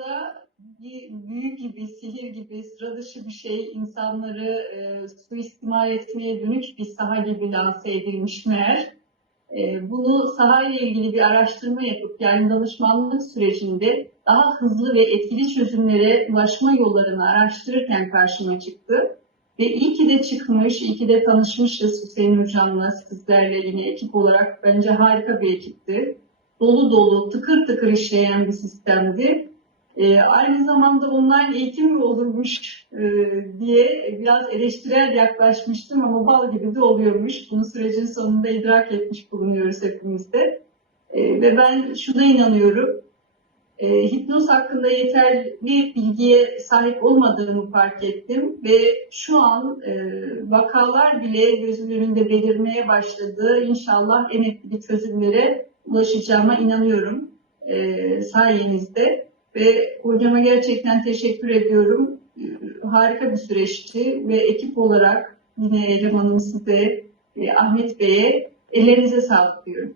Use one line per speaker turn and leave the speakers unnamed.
aslında bir büyü gibi, sihir gibi sıra dışı bir şey insanları e, suistimal etmeye dönük bir saha gibi lanse edilmiş meğer. E, bunu sahayla ilgili bir araştırma yapıp yani danışmanlık sürecinde daha hızlı ve etkili çözümlere ulaşma yollarını araştırırken karşıma çıktı. Ve iyi ki de çıkmış, iyi ki de tanışmışız Hüseyin Hocam'la, sizlerle yine ekip olarak. Bence harika bir ekipti. Dolu dolu, tıkır tıkır işleyen bir sistemdi. Ee, aynı zamanda online eğitim mi olurmuş e, diye biraz eleştirel yaklaşmıştım ama bal gibi de oluyormuş. Bunu sürecin sonunda idrak etmiş bulunuyoruz hepimiz de. Ee, ve ben şuna inanıyorum. E, hipnoz hakkında yeterli bilgiye sahip olmadığımı fark ettim ve şu an e, vakalar bile gözümün önünde belirmeye başladı. İnşallah en etkili çözümlere ulaşacağıma inanıyorum e, sayenizde. Ve hocama gerçekten teşekkür ediyorum. E, harika bir süreçti ve ekip olarak yine elemanım size, e, Ahmet Bey'e ellerinize sağlık diyorum.